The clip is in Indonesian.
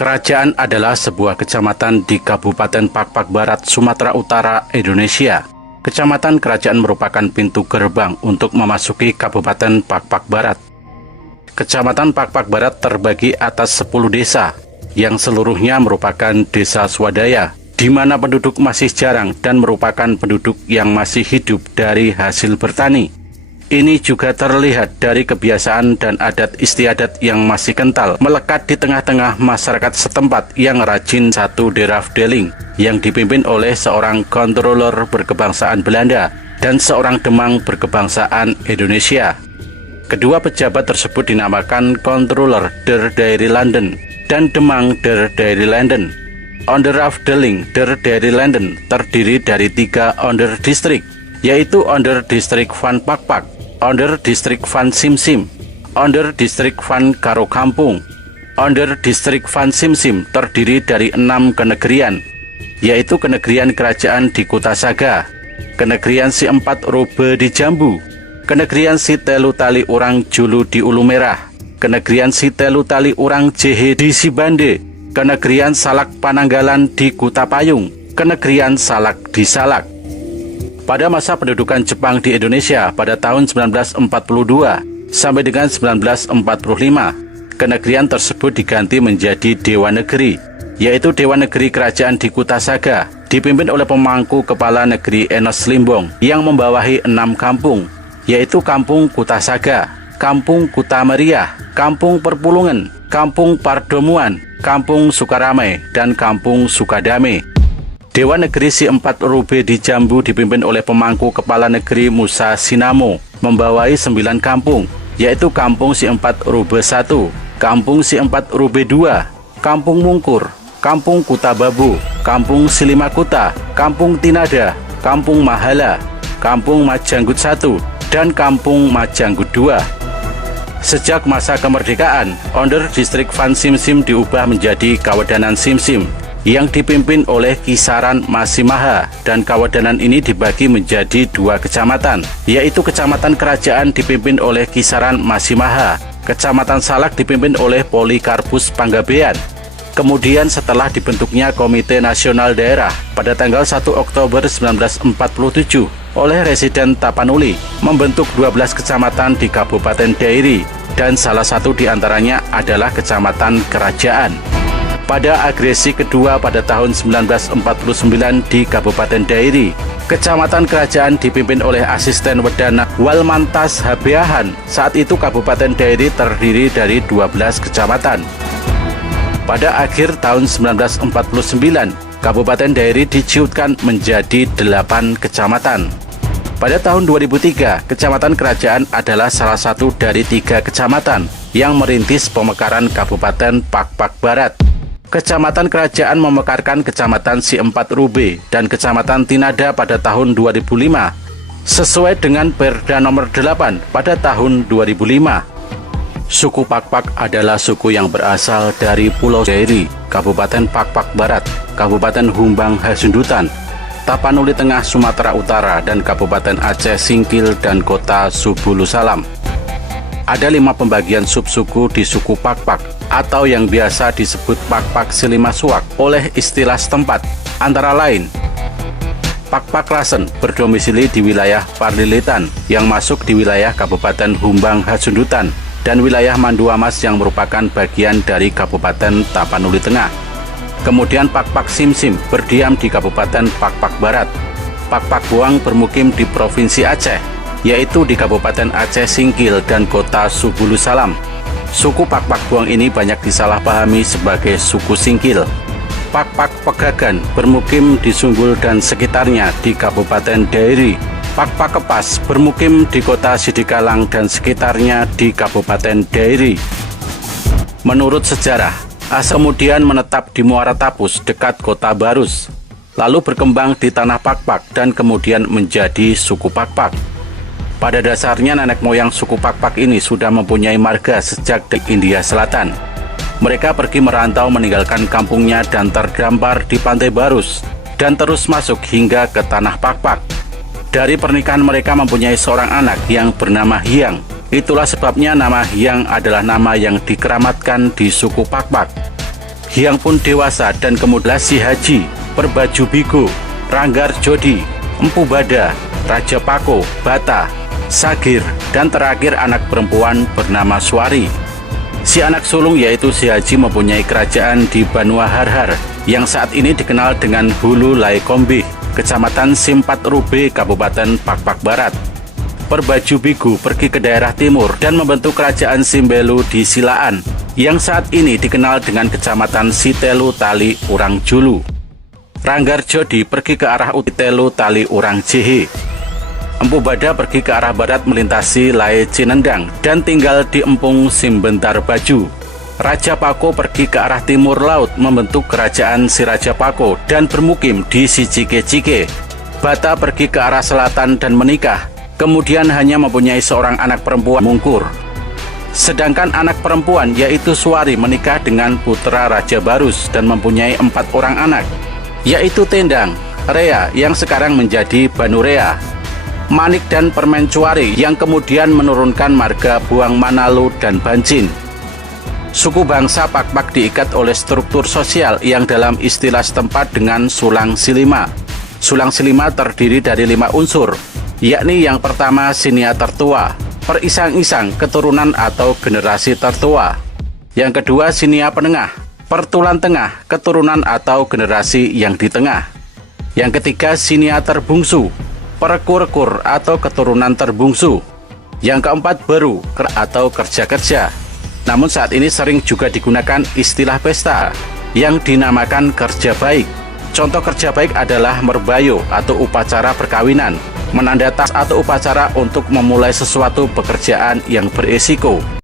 Kerajaan adalah sebuah kecamatan di Kabupaten Pakpak Barat, Sumatera Utara, Indonesia. Kecamatan Kerajaan merupakan pintu gerbang untuk memasuki Kabupaten Pakpak Barat. Kecamatan Pakpak Barat terbagi atas 10 desa, yang seluruhnya merupakan desa swadaya, di mana penduduk masih jarang dan merupakan penduduk yang masih hidup dari hasil bertani. Ini juga terlihat dari kebiasaan dan adat istiadat yang masih kental melekat di tengah-tengah masyarakat setempat yang rajin satu derafdeling yang dipimpin oleh seorang controller berkebangsaan Belanda dan seorang demang berkebangsaan Indonesia. Kedua pejabat tersebut dinamakan controller der Dairy Landen dan demang der Dairy Landen. Onderafdeling der Dairy Landen terdiri dari 3 onderdistrik, yaitu Onderdistrik van Pakpak, Onderdistrik van Simsim, Onderdistrik van Karo Kampung. Onderdistrik van Simsim terdiri dari 6 kenegerian, yaitu kenegerian kerajaan di Kota Saga, kenegerian si 4 Robe di Jambu, kenegerian si telu tali orang Julu di Ulu Merah, kenegerian si telu tali orang Jehe di Sibande, kenegerian Salak Pananggalan di Kuta Payung, kenegerian Salak di Salak. Pada masa pendudukan Jepang di Indonesia pada tahun 1942 sampai dengan 1945, kenegerian tersebut diganti menjadi Dewa Negeri, yaitu Dewa Negeri Kerajaan di Kuta Saga, dipimpin oleh pemangku kepala negeri Enos Limbong yang membawahi 6 kampung, yaitu Kampung Kuta Saga, Kampung Kuta Meriah, Kampung Perpulungan, Kampung Pardomuan, Kampung Sukaramai, dan Kampung Sukadame. Dewa Negeri si 4 Robe di Jambu dipimpin oleh pemangku kepala negeri Musa Sinamo, membawahi 9 kampung, yaitu Kampung si 4 Robe 1, Kampung si 4 Robe 2, Kampung Mungkur, Kampung Kuta Babu, Kampung Silimakuta, Kampung Tinada, Kampung Mahala, Kampung Majanggut 1, dan Kampung Majanggut 2. Sejak masa kemerdekaan, Onderdistrik van Simsim diubah menjadi Kawedanan Simsim yang dipimpin oleh Kisaran Masimaha, dan kawedanan ini dibagi menjadi 2 kecamatan, yaitu Kecamatan Kerajaan dipimpin oleh Kisaran Masimaha, Kecamatan Salak dipimpin oleh Polikarpus Panggabean. Kemudian setelah dibentuknya Komite Nasional Daerah pada tanggal 1 Oktober 1947 oleh Residen Tapanuli, membentuk 12 kecamatan di Kabupaten Dairi, dan salah satu diantaranya adalah Kecamatan Kerajaan. Pada agresi kedua pada tahun 1949 di Kabupaten Dairi, Kecamatan Kerajaan dipimpin oleh Asisten Wedana Walmantas Habeahan. Saat itu Kabupaten Dairi terdiri dari 12 kecamatan. Pada akhir tahun 1949, Kabupaten Dairi diciutkan menjadi 8 kecamatan. Pada tahun 2003, Kecamatan Kerajaan adalah salah satu dari 3 kecamatan yang merintis pemekaran Kabupaten Pakpak Barat. Kecamatan Kerajaan memekarkan Kecamatan si 4 Robe dan Kecamatan Tinada pada tahun 2005, sesuai dengan Perda nomor 8 pada tahun 2005. Suku Pakpak adalah suku yang berasal dari Pulau Dairi, Kabupaten Pakpak Barat, Kabupaten Humbang Hasundutan, Tapanuli Tengah Sumatera Utara, dan Kabupaten Aceh Singkil dan Kota Subulusalam. Ada 5 pembagian subsuku di suku Pakpak, atau yang biasa disebut Pakpak Silimasuak oleh istilah setempat, antara lain Pakpak Rasen berdomisili di wilayah Parlilitan yang masuk di wilayah Kabupaten Humbang Hasundutan, dan wilayah Manduamas yang merupakan bagian dari Kabupaten Tapanuli Tengah. Kemudian Pakpak Simsim berdiam di Kabupaten Pakpak Barat. Pakpak Buang bermukim di Provinsi Aceh, yaitu di Kabupaten Aceh Singkil dan Kota Subulusalam. Suku Pakpak Buang ini banyak disalahpahami sebagai suku Singkil. Pakpak Pegagan bermukim di Sunggul dan sekitarnya di Kabupaten Dairi. Pakpak Kepas bermukim di Kota Sidikalang dan sekitarnya di Kabupaten Dairi. Menurut sejarah, kemudian menetap di Muara Tapus dekat Kota Barus, lalu berkembang di tanah Pakpak dan kemudian menjadi suku Pakpak. Pada dasarnya nenek moyang suku Pakpak ini sudah mempunyai marga sejak di India Selatan. Mereka pergi merantau meninggalkan kampungnya dan terdampar di Pantai Barus dan terus masuk hingga ke tanah Pakpak. Dari pernikahan mereka mempunyai seorang anak yang bernama Hyang. Itulah sebabnya nama Hyang adalah nama yang dikeramatkan di suku Pakpak. Hyang pun dewasa dan kemudian si Haji, Perbaju Bigo, Ranggar Jodi, Empu Bada, Raja Pako, Bata, Sagir, dan terakhir anak perempuan bernama Suari. Si anak sulung yaitu si Haji mempunyai kerajaan di Banua Harhar yang saat ini dikenal dengan Hulu Laekombih, Kecamatan Simpat Rube, Kabupaten Pakpak Barat. Perbaju Bigo pergi ke daerah timur dan membentuk kerajaan Simbelu di Silaan yang saat ini dikenal dengan Kecamatan Sitelu Tali Urang Julu. Ranggar Jodi pergi ke arah Utitelu Tali Urang Jehe. Empu Bada pergi ke arah barat melintasi Lae Cinendang dan tinggal di Empung Simbentar Baju. Raja Pako pergi ke arah timur laut membentuk kerajaan Si Raja Pako dan bermukim di Sicike-Cike. Bata pergi ke arah selatan dan menikah, kemudian hanya mempunyai seorang anak perempuan Mungkur. Sedangkan anak perempuan yaitu Suari menikah dengan putra Raja Barus dan mempunyai 4 orang anak, yaitu Tendang, Rea yang sekarang menjadi Banurea, Manik dan Permencuari yang kemudian menurunkan marga Buang Manalu dan Bancin. Suku bangsa Pakpak diikat oleh struktur sosial yang dalam istilah setempat dengan Sulang Silima. Sulang Silima terdiri dari 5 unsur, yakni yang pertama sinia tertua, perisang-isang keturunan atau generasi tertua. Yang kedua sinia penengah, pertulan tengah, keturunan atau generasi yang di tengah. Yang ketiga sinia terbungsu, perekur-rekur atau keturunan terbungsu. Yang keempat beru atau kerja-kerja. Namun saat ini sering juga digunakan istilah pesta yang dinamakan kerja baik. Contoh kerja baik adalah merbayo atau upacara perkawinan, menandatas atau upacara untuk memulai sesuatu pekerjaan yang beresiko.